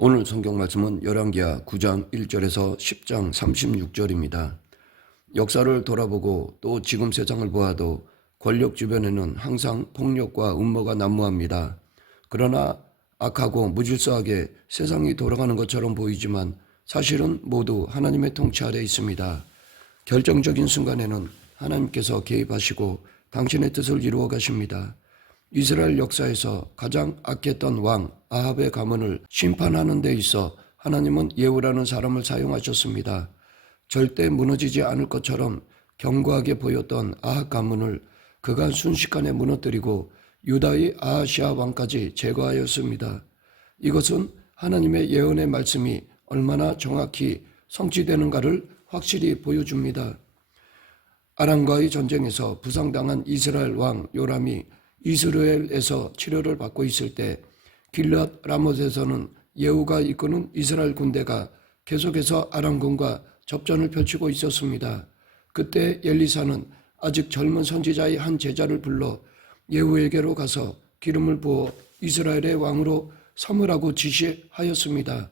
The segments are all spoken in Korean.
오늘 성경 말씀은 열왕기하 9장 1절에서 10장 36절입니다. 역사를 돌아보고 또 지금 세상을 보아도 권력 주변에는 항상 폭력과 음모가 난무합니다. 그러나 악하고 무질서하게 세상이 돌아가는 것처럼 보이지만 사실은 모두 하나님의 통치 아래 있습니다. 결정적인 순간에는 하나님께서 개입하시고 당신의 뜻을 이루어 가십니다. 이스라엘 역사에서 가장 악했던 왕 아합의 가문을 심판하는 데 있어 하나님은 예후라는 사람을 사용하셨습니다. 절대 무너지지 않을 것처럼 견고하게 보였던 아합 가문을 그가 순식간에 무너뜨리고 유다의 아하시아 왕까지 제거하였습니다. 이것은 하나님의 예언의 말씀이 얼마나 정확히 성취되는가를 확실히 보여줍니다. 아람과의 전쟁에서 부상당한 이스라엘 왕 요람이 이스라엘에서 치료를 받고 있을 때 길앗 라못에서는 예후가 이끄는 이스라엘 군대가 계속해서 아람군과 접전을 펼치고 있었습니다. 그때 엘리사는 아직 젊은 선지자의 한 제자를 불러 예후에게로 가서 기름을 부어 이스라엘의 왕으로 삼으라고 지시하였습니다.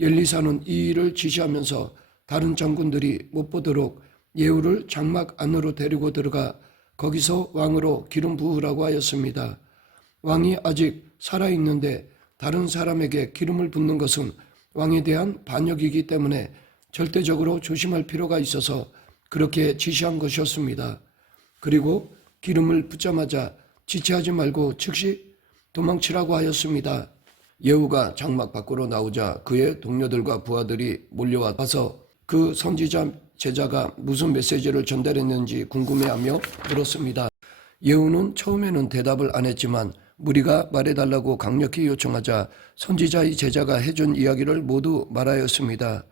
엘리사는 이 일을 지시하면서 다른 장군들이 못 보도록 예후를 장막 안으로 데리고 들어가 거기서 왕으로 기름 부으라고 하였습니다. 왕이 아직 살아있는데 다른 사람에게 기름을 붓는 것은 왕에 대한 반역이기 때문에 절대적으로 조심할 필요가 있어서 그렇게 지시한 것이었습니다. 그리고 기름을 붓자마자 지체하지 말고 즉시 도망치라고 하였습니다. 예후가 장막 밖으로 나오자 그의 동료들과 부하들이 몰려와서 그 선지자 제자가 무슨 메시지를 전달했는지 궁금해하며 물었습니다. 예후는 처음에는 대답을 안 했지만 무리가 말해달라고 강력히 요청하자 선지자의 제자가 해준 이야기를 모두 말하였습니다.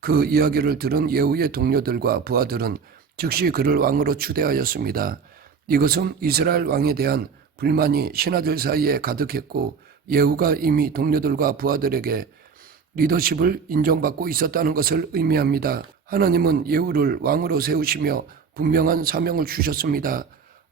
그 이야기를 들은 예후의 동료들과 부하들은 즉시 그를 왕으로 추대하였습니다. 이것은 이스라엘 왕에 대한 불만이 신하들 사이에 가득했고 예후가 이미 동료들과 부하들에게 리더십을 인정받고 있었다는 것을 의미합니다. 하나님은 예후를 왕으로 세우시며 분명한 사명을 주셨습니다.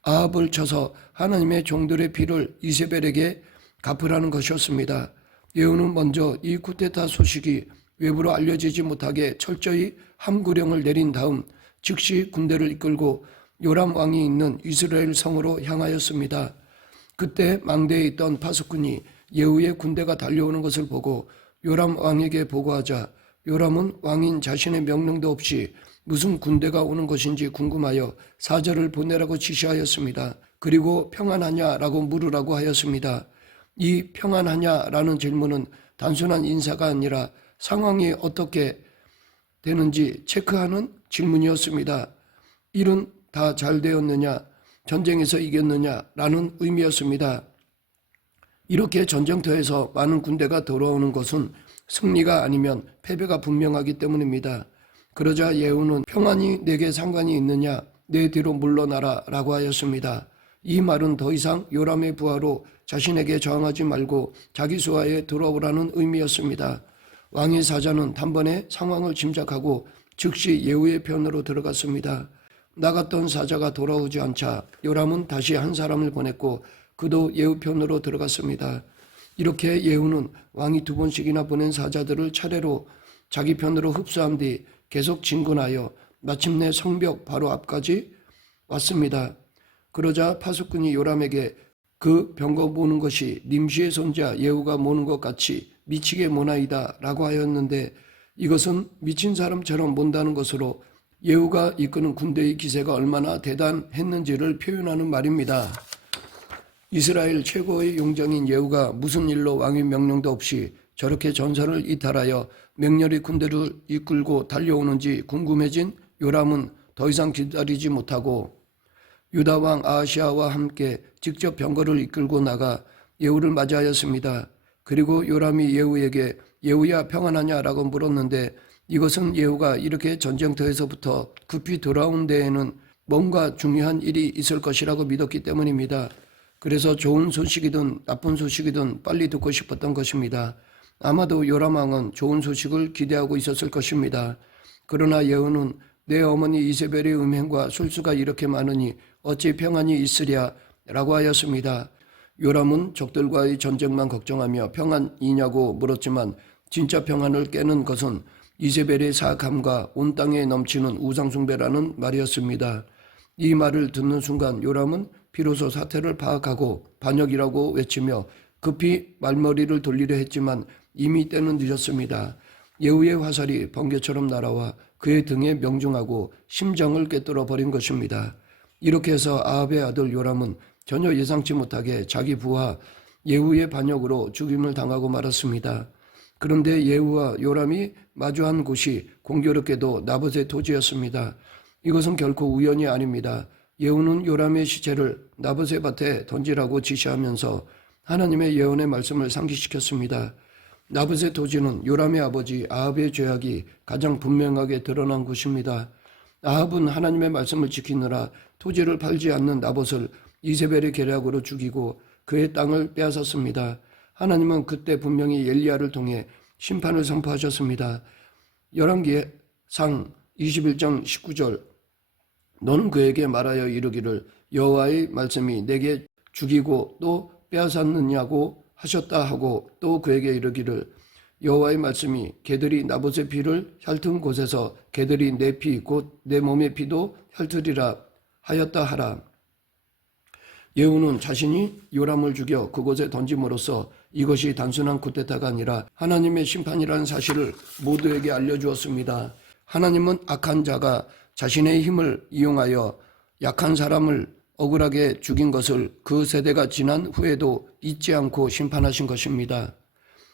아합을 쳐서 하나님의 종들의 피를 이세벨에게 갚으라는 것이었습니다. 예후는 먼저 이 쿠데타 소식이 외부로 알려지지 못하게 철저히 함구령을 내린 다음 즉시 군대를 이끌고 요람 왕이 있는 이스라엘 성으로 향하였습니다. 그때 망대에 있던 파수꾼이 예후의 군대가 달려오는 것을 보고 요람 왕에게 보고하자 요람은 왕인 자신의 명령도 없이 무슨 군대가 오는 것인지 궁금하여 사절을 보내라고 지시하였습니다. 그리고 평안하냐라고 물으라고 하였습니다. 이 평안하냐라는 질문은 단순한 인사가 아니라 상황이 어떻게 되는지 체크하는 질문이었습니다. 일은 다 잘 되었느냐, 전쟁에서 이겼느냐라는 의미였습니다. 이렇게 전쟁터에서 많은 군대가 돌아오는 것은 승리가 아니면 패배가 분명하기 때문입니다. 그러자 예후는 평안이 내게 상관이 있느냐, 내 뒤로 물러나라 라고 하였습니다. 이 말은 더 이상 요람의 부하로 자신에게 저항하지 말고 자기 수하에 돌아오라는 의미였습니다. 왕의 사자는 단번에 상황을 짐작하고 즉시 예후의 편으로 들어갔습니다. 나갔던 사자가 돌아오지 않자 요람은 다시 한 사람을 보냈고 그도 예후 편으로 들어갔습니다. 이렇게 예후는 왕이 2번씩이나 보낸 사자들을 차례로 자기 편으로 흡수한 뒤 계속 진군하여 마침내 성벽 바로 앞까지 왔습니다. 그러자 파수꾼이 요람에게 그 병거 모는 것이 님시의 손자 예후가 모는 것 같이 미치게 모나이다 라고 하였는데 이것은 미친 사람처럼 몬다는 것으로 예후가 이끄는 군대의 기세가 얼마나 대단했는지를 표현하는 말입니다. 이스라엘 최고의 용장인 예후가 무슨 일로 왕의 명령도 없이 저렇게 전선을 이탈하여 맹렬히 군대를 이끌고 달려오는지 궁금해진 요람은 더 이상 기다리지 못하고 유다 왕 아하시아와 함께 직접 병거를 이끌고 나가 예후를 맞이하였습니다. 그리고 요람이 예후에게 예후야 평안하냐라고 물었는데 이것은 예후가 이렇게 전쟁터에서부터 급히 돌아온 데에는 뭔가 중요한 일이 있을 것이라고 믿었기 때문입니다. 그래서 좋은 소식이든 나쁜 소식이든 빨리 듣고 싶었던 것입니다. 아마도 요람 왕은 좋은 소식을 기대하고 있었을 것입니다. 그러나 예후는 내 어머니 이세벨의 음행과 술수가 이렇게 많으니 어찌 평안이 있으랴 라고 하였습니다. 요람은 적들과의 전쟁만 걱정하며 평안이냐고 물었지만 진짜 평안을 깨는 것은 이세벨의 사악함과 온 땅에 넘치는 우상숭배라는 말이었습니다. 이 말을 듣는 순간 요람은 비로소 사태를 파악하고 반역이라고 외치며 급히 말머리를 돌리려 했지만 이미 때는 늦었습니다. 예후의 화살이 번개처럼 날아와 그의 등에 명중하고 심장을 꿰뚫어 버린 것입니다. 이렇게 해서 아합의 아들 요람은 전혀 예상치 못하게 자기 부하 예후의 반역으로 죽임을 당하고 말았습니다. 그런데 예후와 요람이 마주한 곳이 공교롭게도 나봇의 토지였습니다. 이것은 결코 우연이 아닙니다. 예후는 요람의 시체를 나봇의 밭에 던지라고 지시하면서 하나님의 예언의 말씀을 상기시켰습니다. 나봇의 토지는 요람의 아버지 아합의 죄악이 가장 분명하게 드러난 곳입니다. 아합은 하나님의 말씀을 지키느라 토지를 팔지 않는 나봇을 이세벨의 계략으로 죽이고 그의 땅을 빼앗았습니다. 하나님은 그때 분명히 엘리야를 통해 심판을 선포하셨습니다. 열왕기상 21장 19절 너는 그에게 말하여 이르기를 여호와의 말씀이 내게 죽이고 또 빼앗았느냐고 하셨다 하고 또 그에게 이르기를 여호와의 말씀이 개들이 나봇의 피를 핥은 곳에서 개들이 내 피 곧 내 몸의 피도 핥으리라 하였다 하라. 예후는 자신이 요람을 죽여 그곳에 던짐으로써 이것이 단순한 쿠데타가 아니라 하나님의 심판이라는 사실을 모두에게 알려주었습니다. 하나님은 악한 자가 자신의 힘을 이용하여 약한 사람을 억울하게 죽인 것을 그 세대가 지난 후에도 잊지 않고 심판하신 것입니다.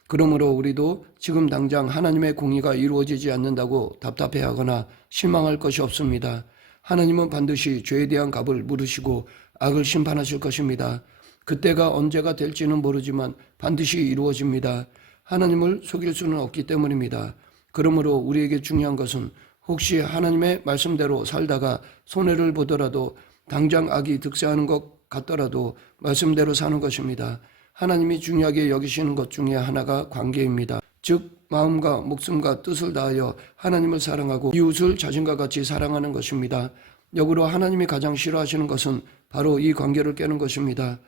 그러므로 우리도 지금 당장 하나님의 공의가 이루어지지 않는다고 답답해하거나 실망할 것이 없습니다. 하나님은 반드시 죄에 대한 값을 물으시고 악을 심판하실 것입니다. 그때가 언제가 될지는 모르지만 반드시 이루어집니다. 하나님을 속일 수는 없기 때문입니다. 그러므로 우리에게 중요한 것은 혹시 하나님의 말씀대로 살다가 손해를 보더라도 당장 악이 득세하는 것 같더라도 말씀대로 사는 것입니다. 하나님이 중요하게 여기시는 것 중에 하나가 관계입니다. 즉 마음과 목숨과 뜻을 다하여 하나님을 사랑하고 이웃을 자신과 같이 사랑하는 것입니다. 역으로 하나님이 가장 싫어하시는 것은 바로 이 관계를 깨는 것입니다.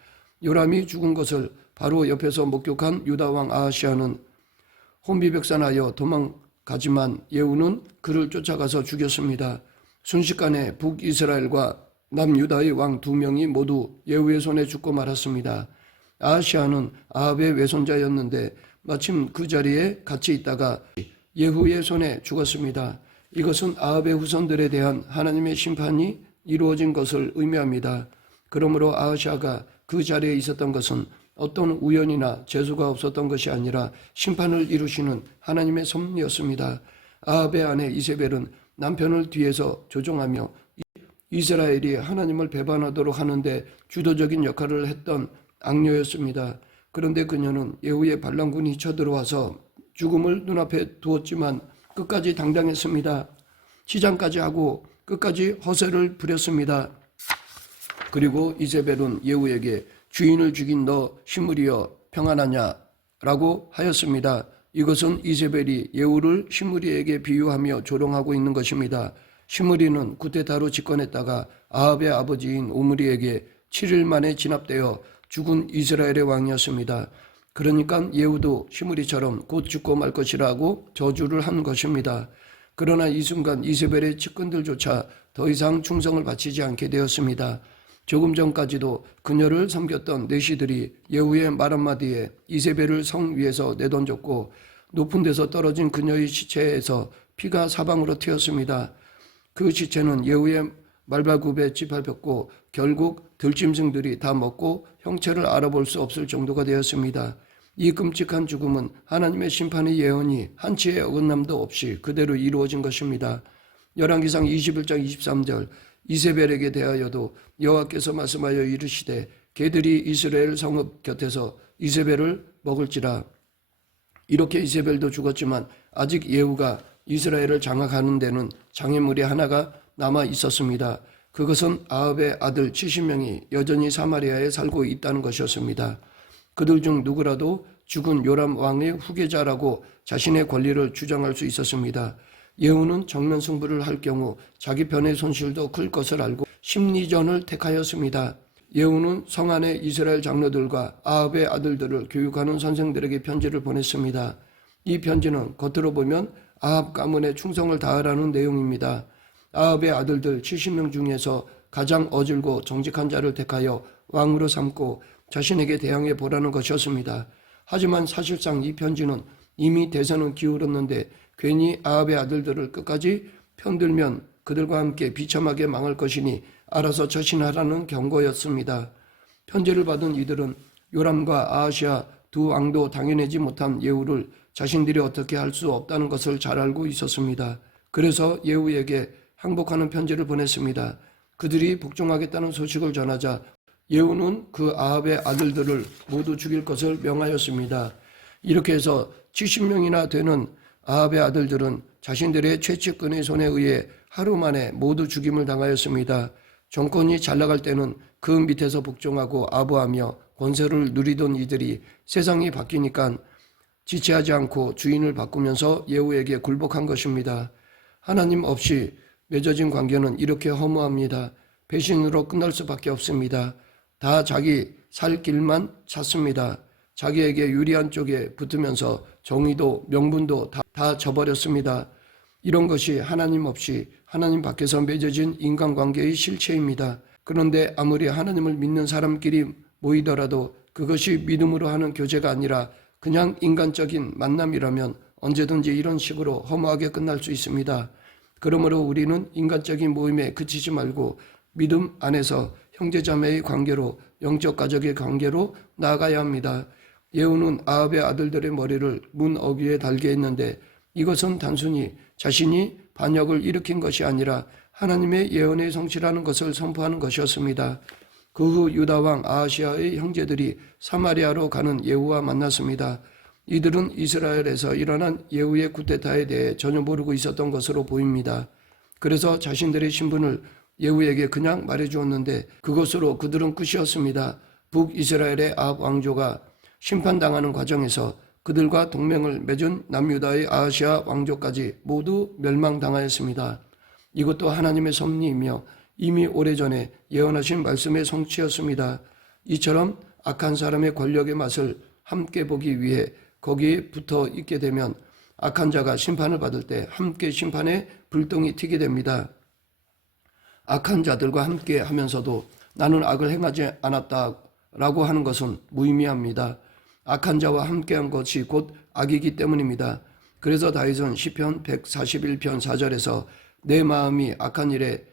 요람이 죽은 것을 바로 옆에서 목격한 유다왕 아하시아는 혼비백산하여 도망가지만 예후는 그를 쫓아가서 죽였습니다. 순식간에 북이스라엘과 남유다의 왕 2명이 모두 예후의 손에 죽고 말았습니다. 아하시아는 아합의 외손자였는데 마침 그 자리에 같이 있다가 예후의 손에 죽었습니다. 이것은 아합의 후손들에 대한 하나님의 심판이 이루어진 것을 의미합니다. 그러므로 아하시아가 그 자리에 있었던 것은 어떤 우연이나 재수가 없었던 것이 아니라 심판을 이루시는 하나님의 섭리였습니다. 아합의 아내 이세벨은 남편을 뒤에서 조종하며 이스라엘이 하나님을 배반하도록 하는데 주도적인 역할을 했던 악녀였습니다. 그런데 그녀는 예후의 반란군이 쳐들어와서 죽음을 눈앞에 두었지만 끝까지 당당했습니다. 치장까지 하고 끝까지 허세를 부렸습니다. 그리고 이세벨은 예후에게 주인을 죽인 너 시므리여 평안하냐? 라고 하였습니다. 이것은 이세벨이 예후를 시므리에게 비유하며 조롱하고 있는 것입니다. 시므리는 구테타로 집권했다가 아합의 아버지인 오므리에게 7일 만에 진압되어 죽은 이스라엘의 왕이었습니다. 그러니까 예후도 시므리처럼 곧 죽고 말 것이라고 저주를 한 것입니다. 그러나 이 순간 이세벨의 측근들조차 더 이상 충성을 바치지 않게 되었습니다. 조금 전까지도 그녀를 섬겼던 내시들이 예후의 말 한마디에 이세벨을 성 위에서 내던졌고 높은 데서 떨어진 그녀의 시체에서 피가 사방으로 튀었습니다. 그 시체는 예후의 말발굽에 짓밟혔고 결국 들짐승들이 다 먹고 형체를 알아볼 수 없을 정도가 되었습니다. 이 끔찍한 죽음은 하나님의 심판의 예언이 한치의 어긋남도 없이 그대로 이루어진 것입니다. 열왕기상 21장 23절 이세벨에게 대하여도 여호와께서 말씀하여 이르시되 개들이 이스라엘 성읍 곁에서 이세벨을 먹을지라. 이렇게 이세벨도 죽었지만 아직 예후가 이스라엘을 장악하는 데는 장애물이 하나가 남아 있었습니다. 그것은 아합의 아들 70명이 여전히 사마리아에 살고 있다는 것이었습니다. 그들 중 누구라도 죽은 요람 왕의 후계자라고 자신의 권리를 주장할 수 있었습니다. 예후는 정면 승부를 할 경우 자기 편의 손실도 클 것을 알고 심리전을 택하였습니다. 예후는 성 안의 이스라엘 장로들과 아합의 아들들을 교육하는 선생들에게 편지를 보냈습니다. 이 편지는 겉으로 보면 아합 가문에 충성을 다하라는 내용입니다. 아합의 아들들 70명 중에서 가장 어질고 정직한 자를 택하여 왕으로 삼고 자신에게 대항해 보라는 것이었습니다. 하지만 사실상 이 편지는 이미 대선은 기울었는데 괜히 아합의 아들들을 끝까지 편들면 그들과 함께 비참하게 망할 것이니 알아서 처신하라는 경고였습니다. 편지를 받은 이들은 요람과 아하시아 두 왕도 당해내지 못한 예후를 자신들이 어떻게 할 수 없다는 것을 잘 알고 있었습니다. 그래서 예후에게 항복하는 편지를 보냈습니다. 그들이 복종하겠다는 소식을 전하자 예후는 그 아합의 아들들을 모두 죽일 것을 명하였습니다. 이렇게 해서 70명이나 되는 아합의 아들들은 자신들의 최측근의 손에 의해 하루 만에 모두 죽임을 당하였습니다. 정권이 잘 나갈 때는 그 밑에서 복종하고 아부하며 권세를 누리던 이들이 세상이 바뀌니까 지체하지 않고 주인을 바꾸면서 예후에게 굴복한 것입니다. 하나님 없이 맺어진 관계는 이렇게 허무합니다. 배신으로 끝날 수밖에 없습니다. 다 자기 살 길만 찾습니다. 자기에게 유리한 쪽에 붙으면서 정의도 명분도 다 저버렸습니다. 이런 것이 하나님 없이 하나님 밖에서 맺어진 인간관계의 실체입니다. 그런데 아무리 하나님을 믿는 사람끼리 모이더라도 그것이 믿음으로 하는 교제가 아니라 그냥 인간적인 만남이라면 언제든지 이런 식으로 허무하게 끝날 수 있습니다. 그러므로 우리는 인간적인 모임에 그치지 말고 믿음 안에서 형제자매의 관계로 영적 가족의 관계로 나아가야 합니다. 예후는 아합의 아들들의 머리를 문 어귀에 달게 했는데 이것은 단순히 자신이 반역을 일으킨 것이 아니라 하나님의 예언의 성취라는 것을 선포하는 것이었습니다. 그 후 유다왕 아하시아의 형제들이 사마리아로 가는 예후와 만났습니다. 이들은 이스라엘에서 일어난 예후의 쿠데타에 대해 전혀 모르고 있었던 것으로 보입니다. 그래서 자신들의 신분을 예후에게 그냥 말해주었는데 그것으로 그들은 끝이었습니다. 북이스라엘의 아합 왕조가 심판당하는 과정에서 그들과 동맹을 맺은 남유다의 아하시아 왕조까지 모두 멸망당하였습니다. 이것도 하나님의 섭리이며 이미 오래전에 예언하신 말씀의 성취였습니다. 이처럼 악한 사람의 권력의 맛을 함께 보기 위해 거기에 붙어 있게 되면 악한 자가 심판을 받을 때 함께 심판의 불똥이 튀게 됩니다. 악한 자들과 함께 하면서도 나는 악을 행하지 않았다라고 하는 것은 무의미합니다. 악한 자와 함께한 것이 곧 악이기 때문입니다. 그래서 다윗은 시편 141편 4절에서 내 마음이 악한 일에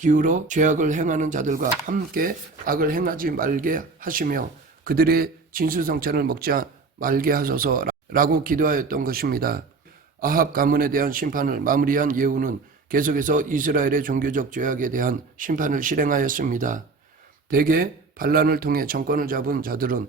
기울어 죄악을 행하는 자들과 함께 악을 행하지 말게 하시며 그들의 진수성찬을 먹지 말게 하소서라고 기도하였던 것입니다. 아합 가문에 대한 심판을 마무리한 예후는 계속해서 이스라엘의 종교적 죄악에 대한 심판을 실행하였습니다. 대개 반란을 통해 정권을 잡은 자들은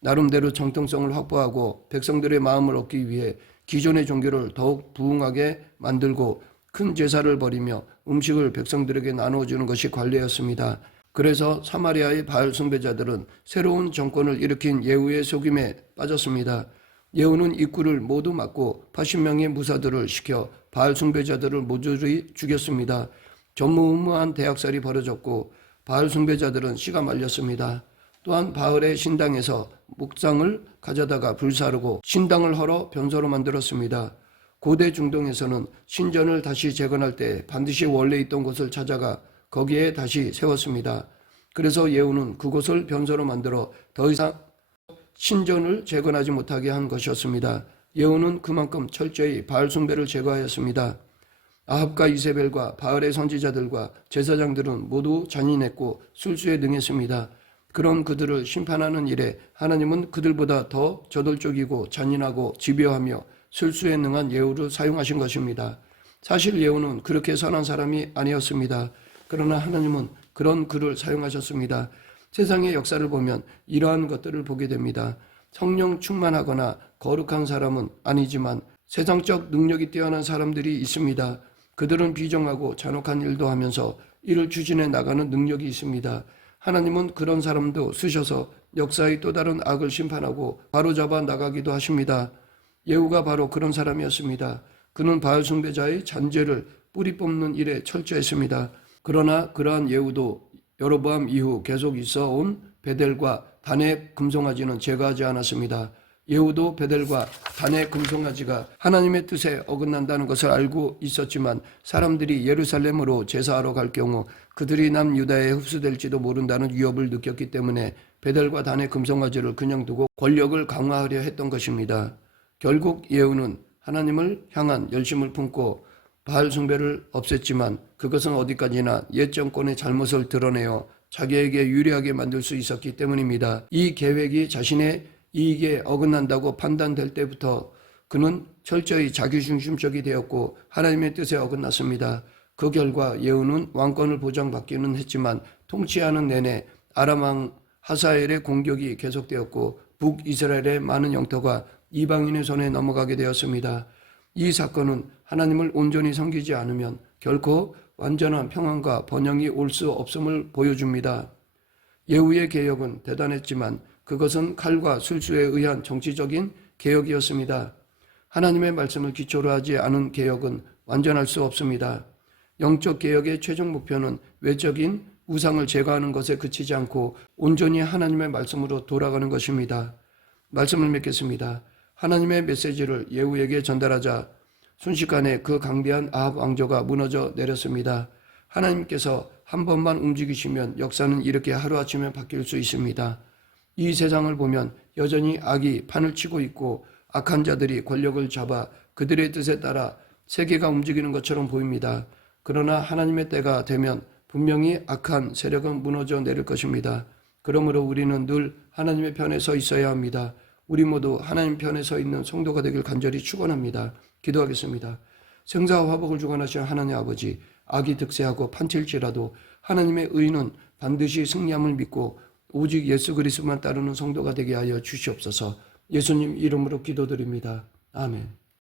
나름대로 정통성을 확보하고 백성들의 마음을 얻기 위해 기존의 종교를 더욱 부흥하게 만들고 큰 제사를 벌이며 음식을 백성들에게 나눠주는 것이 관례였습니다. 그래서 사마리아의 바알 숭배자들은 새로운 정권을 일으킨 예후의 속임에 빠졌습니다. 예후는 입구를 모두 막고 80명의 무사들을 시켜 바알 숭배자들을 모조리 죽였습니다. 전무후무한 대학살이 벌어졌고 바알 숭배자들은 씨가 말렸습니다. 또한 바알의 신당에서 목상을 가져다가 불사르고 신당을 헐어 변소로 만들었습니다. 고대 중동에서는 신전을 다시 재건할 때 반드시 원래 있던 곳을 찾아가 거기에 다시 세웠습니다. 그래서 예후는 그곳을 변소로 만들어 더 이상 신전을 재건하지 못하게 한 것이었습니다. 예후는 그만큼 철저히 바알 숭배를 제거하였습니다. 아합과 이세벨과 바알의 선지자들과 제사장들은 모두 잔인했고 술수에 능했습니다. 그런 그들을 심판하는 일에 하나님은 그들보다 더 저돌적이고 잔인하고 집요하며 술수에 능한 예후를 사용하신 것입니다. 사실 예후는 그렇게 선한 사람이 아니었습니다. 그러나 하나님은 그런 그를 사용하셨습니다. 세상의 역사를 보면 이러한 것들을 보게 됩니다. 성령 충만하거나 거룩한 사람은 아니지만 세상적 능력이 뛰어난 사람들이 있습니다. 그들은 비정하고 잔혹한 일도 하면서 이를 추진해 나가는 능력이 있습니다. 하나님은 그런 사람도 쓰셔서 역사의 또 다른 악을 심판하고 바로잡아 나가기도 하십니다. 예후가 바로 그런 사람이었습니다. 그는 바알 숭배자의 잔재를 뿌리 뽑는 일에 철저했습니다. 그러나 그러한 예후도 여로보암 이후 계속 있어온 베델과 단의 금송아지는 제거하지 않았습니다. 예후도 베델과 단의 금송아지가 하나님의 뜻에 어긋난다는 것을 알고 있었지만 사람들이 예루살렘으로 제사하러 갈 경우 그들이 남유다에 흡수될지도 모른다는 위협을 느꼈기 때문에 베델과 단의 금송아지를 그냥 두고 권력을 강화하려 했던 것입니다. 결국 예후는 하나님을 향한 열심을 품고 바알 숭배를 없앴지만 그것은 어디까지나 옛 정권의 잘못을 드러내어 자기에게 유리하게 만들 수 있었기 때문입니다. 이 계획이 자신의 이익에 어긋난다고 판단될 때부터 그는 철저히 자기중심적이 되었고 하나님의 뜻에 어긋났습니다. 그 결과 예후는 왕권을 보장받기는 했지만 통치하는 내내 아람 왕 하사엘의 공격이 계속되었고 북이스라엘의 많은 영토가 이방인의 손에 넘어가게 되었습니다. 이 사건은 하나님을 온전히 섬기지 않으면 결코 완전한 평안과 번영이 올 수 없음을 보여줍니다. 예후의 개혁은 대단했지만 그것은 칼과 술수에 의한 정치적인 개혁이었습니다. 하나님의 말씀을 기초로 하지 않은 개혁은 완전할 수 없습니다. 영적 개혁의 최종 목표는 외적인 우상을 제거하는 것에 그치지 않고 온전히 하나님의 말씀으로 돌아가는 것입니다. 말씀을 맺겠습니다. 하나님의 메시지를 예후에게 전달하자 순식간에 그 강대한 아합 왕조가 무너져 내렸습니다. 하나님께서 한 번만 움직이시면 역사는 이렇게 하루아침에 바뀔 수 있습니다. 이 세상을 보면 여전히 악이 판을 치고 있고 악한 자들이 권력을 잡아 그들의 뜻에 따라 세계가 움직이는 것처럼 보입니다. 그러나 하나님의 때가 되면 분명히 악한 세력은 무너져 내릴 것입니다. 그러므로 우리는 늘 하나님의 편에 서 있어야 합니다. 우리 모두 하나님 편에 서 있는 성도가 되길 간절히 축원합니다. 기도하겠습니다. 생사와 화복을 주관하시는 하나님 아버지, 악이 득세하고 판칠지라도 하나님의 의는 반드시 승리함을 믿고 오직 예수 그리스도만 따르는 성도가 되게 하여 주시옵소서. 예수님 이름으로 기도드립니다. 아멘.